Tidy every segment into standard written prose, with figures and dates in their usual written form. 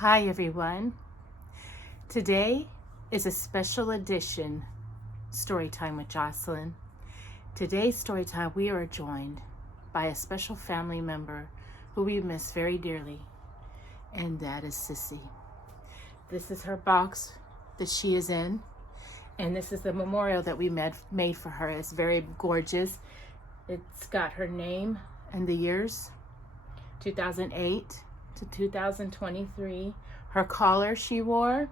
Hi everyone. Today is a special edition Storytime with Jocelyn. Today's Storytime we are joined by a special family member who we miss very dearly, and that is Sissie. This is her box that she is in, and this is the memorial that we made for her. It's very gorgeous. It's got her name and the years, 2008 to 2023, her collar she wore,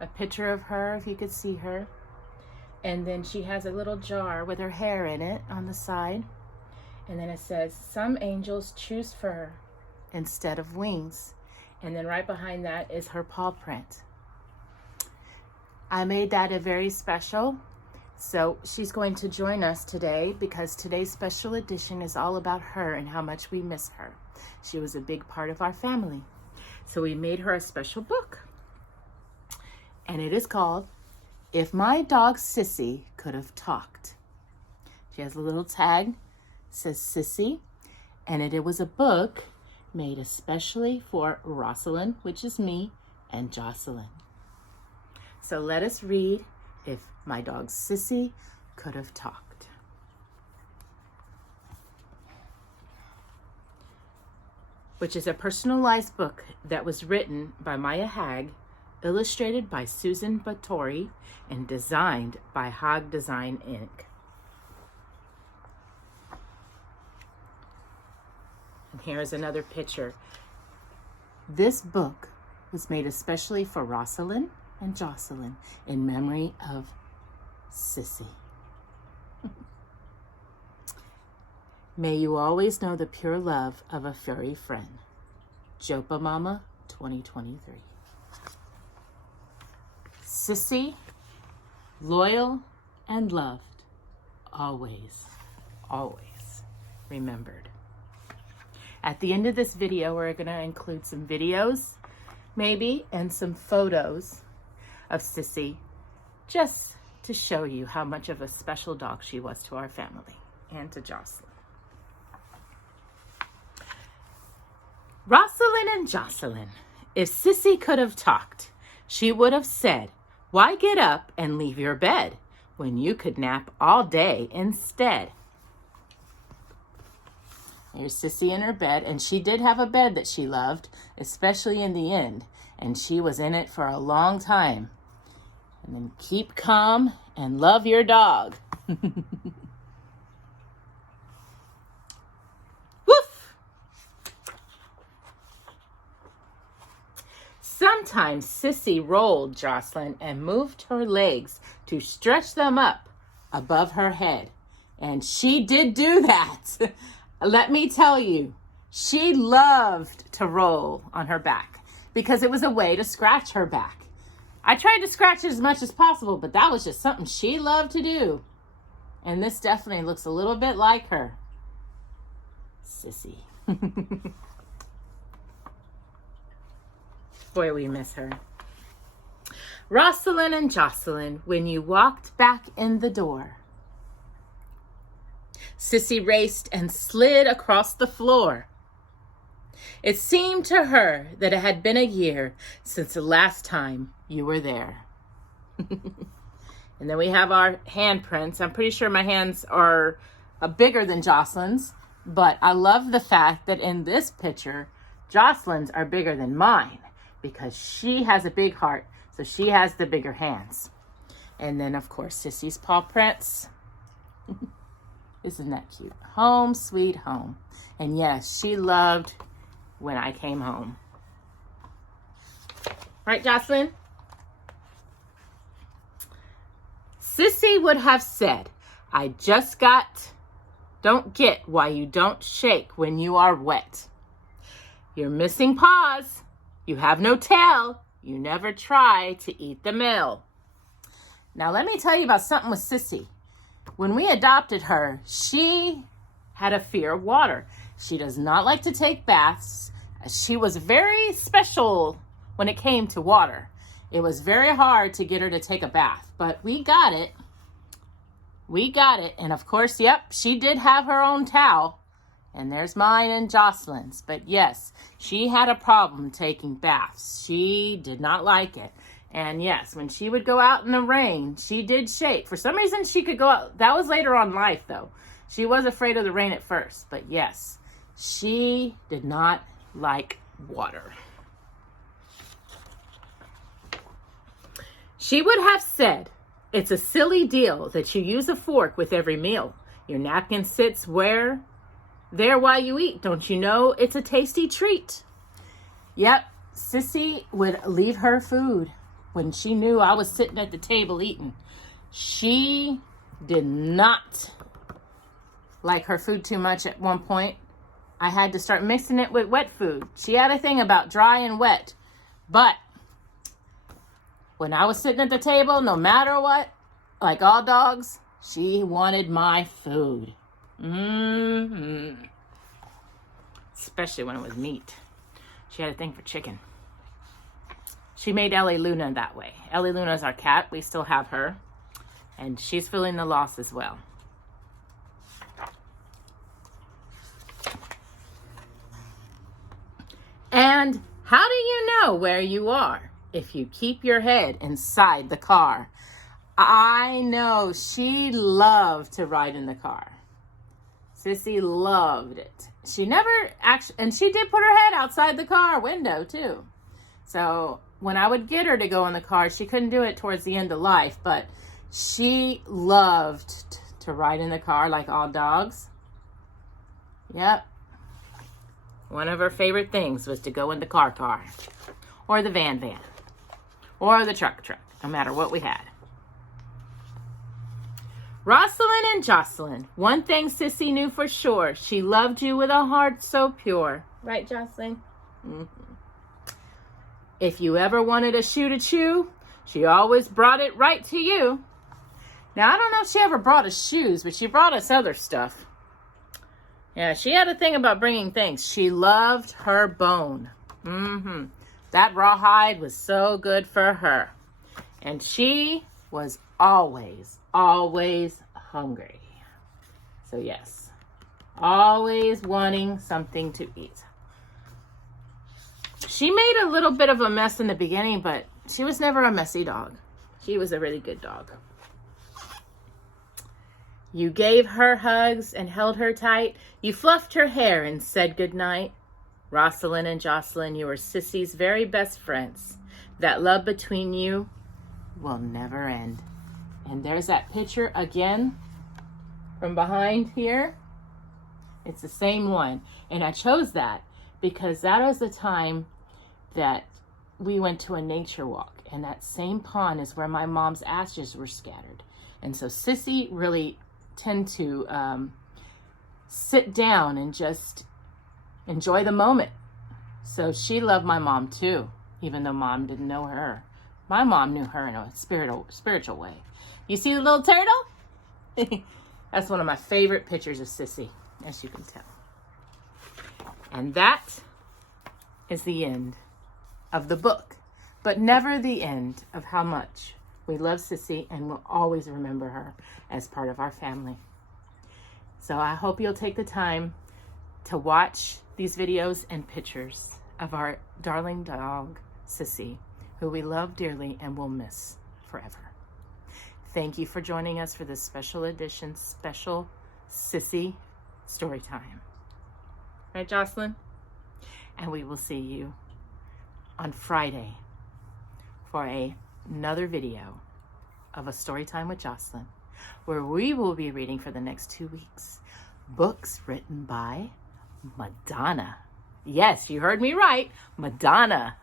a picture of her if you could see her, and then she has a little jar with her hair in it on the side, and then it says, "Some angels choose fur instead of wings," and then right behind that is her paw print. I made that a very special, so she's going to join us today because today's special edition is all about her and how much we miss her. She was a big part of our family. So we made her a special book. And it is called, If My Dog Sissie Could Have Talked. She has a little tag, says Sissie, and it was a book made especially for Jocelyn, which is me, and Jocelyn. So let us read If My Dog Sissie Could Have Talked. Which is a personalized book that was written by Maia Haag, illustrated by Susan Batori, and designed by Haag Design Inc. And here's another picture. This book was made especially for Jocelyn and Jocelyn in memory of Sissie. May you always know the pure love of a furry friend. Jopa Mama, 2023. Sissie, loyal and loved, always, always remembered. At the end of this video, we're going to include some videos, maybe, and some photos of Sissie, just to show you how much of a special dog she was to our family and to Jocelyn. Jocelyn and Jocelyn. If Sissie could have talked, she would have said, "Why get up and leave your bed when you could nap all day instead?" Here's Sissie in her bed, and she did have a bed that she loved, especially in the end, and she was in it for a long time. And then keep calm and love your dog. Sometimes Sissie rolled Jocelyn and moved her legs to stretch them up above her head. And she did do that. Let me tell you, she loved to roll on her back because it was a way to scratch her back. I tried to scratch it as much as possible, but that was just something she loved to do. And this definitely looks a little bit like her. Sissie. Boy, we miss her. Jocelyn and Jocelyn, when you walked back in the door, Sissie raced and slid across the floor. It seemed to her that it had been a year since the last time you were there. And then we have our handprints. I'm pretty sure my hands are bigger than Jocelyn's, but I love the fact that in this picture, Jocelyn's are bigger than mine, because she has a big heart, so she has the bigger hands. And then, of course, Sissie's paw prints. Isn't that cute? Home, sweet home. And yes, she loved when I came home. Right, Jocelyn? Sissie would have said, "I just don't get why you don't shake when you are wet. You're missing paws. You have no tail. You never try to eat the meal." Now, let me tell you about something with Sissie. When we adopted her, she had a fear of water. She does not like to take baths. She was very special when it came to water. It was very hard to get her to take a bath, but we got it. We got it. And of course, yep, she did have her own towel. And there's mine and Jocelyn's. But yes, she had a problem taking baths. She did not like it. And yes, when she would go out in the rain, she did shake. For some reason, she could go out. That was later on in life, though. She was afraid of the rain at first. But yes, she did not like water. She would have said, "It's a silly deal that you use a fork with every meal. Your napkin sits there while you eat. Don't you know it's a tasty treat?" Yep, Sissie would leave her food when she knew I was sitting at the table eating. She did not like her food too much at one point. I had to start mixing it with wet food. She had a thing about dry and wet. But when I was sitting at the table, no matter what, like all dogs, she wanted my food. Especially when it was meat. She had a thing for chicken. She made Ellie Luna that way. Ellie Luna's our cat. We still have her. And she's feeling the loss as well. And how do you know where you are? If you keep your head inside the car. I know she loved to ride in the car. Sissie loved it. She never actually, and she did put her head outside the car window too. So when I would get her to go in the car, she couldn't do it towards the end of life, but she loved to ride in the car like all dogs. Yep. One of her favorite things was to go in the car, or the van, or the truck, no matter what we had. Jocelyn and Jocelyn, one thing Sissie knew for sure, she loved you with a heart so pure. Right, Jocelyn? If you ever wanted a shoe to chew, she always brought it right to you. Now, I don't know if she ever brought us shoes, but she brought us other stuff. Yeah, she had a thing about bringing things. She loved her bone. That rawhide was so good for her. And she was always hungry. So yes, always wanting something to eat. She made a little bit of a mess in the beginning, but she was never a messy dog. She was a really good dog. You gave her hugs and held her tight. You fluffed her hair and said goodnight. Jocelyn and Jocelyn, you were Sissie's very best friends. That love between you will never end. And there's that picture again from behind here. It's the same one. And I chose that because that was the time that we went to a nature walk. And that same pond is where my mom's ashes were scattered. And so Sissie really tend to sit down and just enjoy the moment. So she loved my mom too, even though mom didn't know her. My mom knew her in a spiritual way. You see the little turtle? That's one of my favorite pictures of Sissie, as you can tell. And that is the end of the book, but never the end of how much we love Sissie and will always remember her as part of our family. So I hope you'll take the time to watch these videos and pictures of our darling dog, Sissie, who we love dearly and will miss forever. Thank you for joining us for this special edition, special Sissie story time. Right, Jocelyn? And we will see you on Friday for another video of a story time with Jocelyn, where we will be reading for the next 2 weeks books written by Madonna. Yes, you heard me right, Madonna.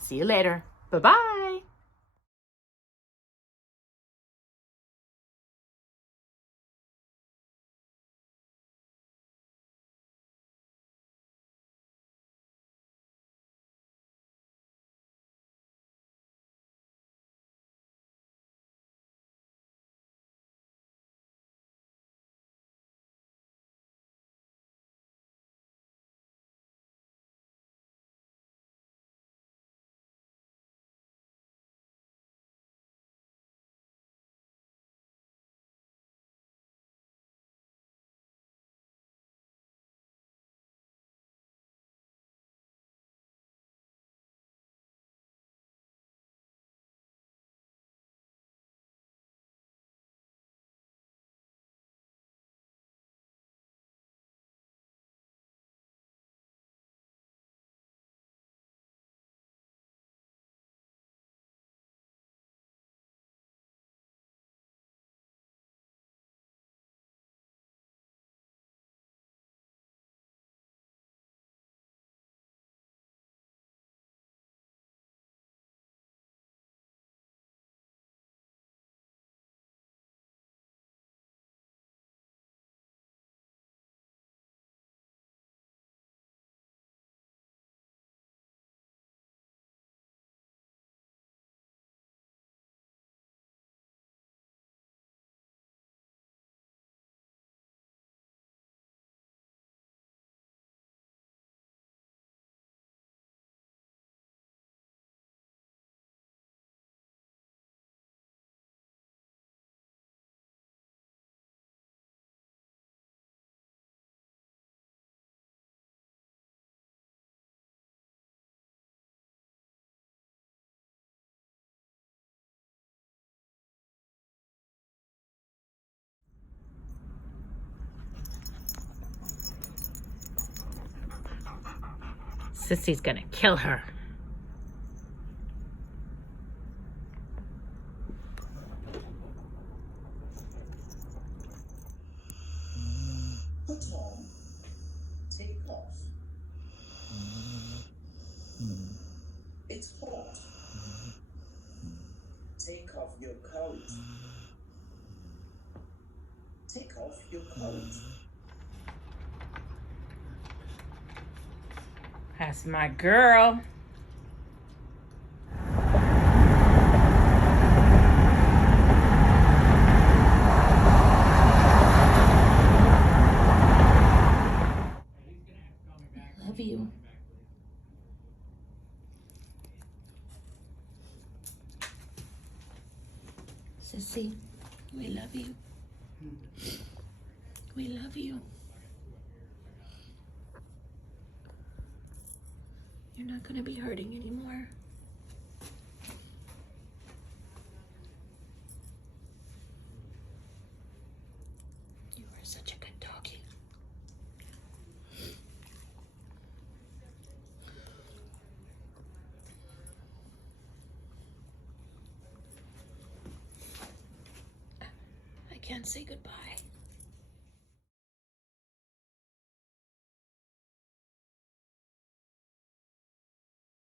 See you later. Bye-bye. Sissie's gonna kill her. Put on, take off. It's hot. Take off your coat. Take off your coat. That's my girl. Love you. Sissy, we love you. We love you. You're not going to be hurting anymore. You are such a good doggy. I can't say goodbye.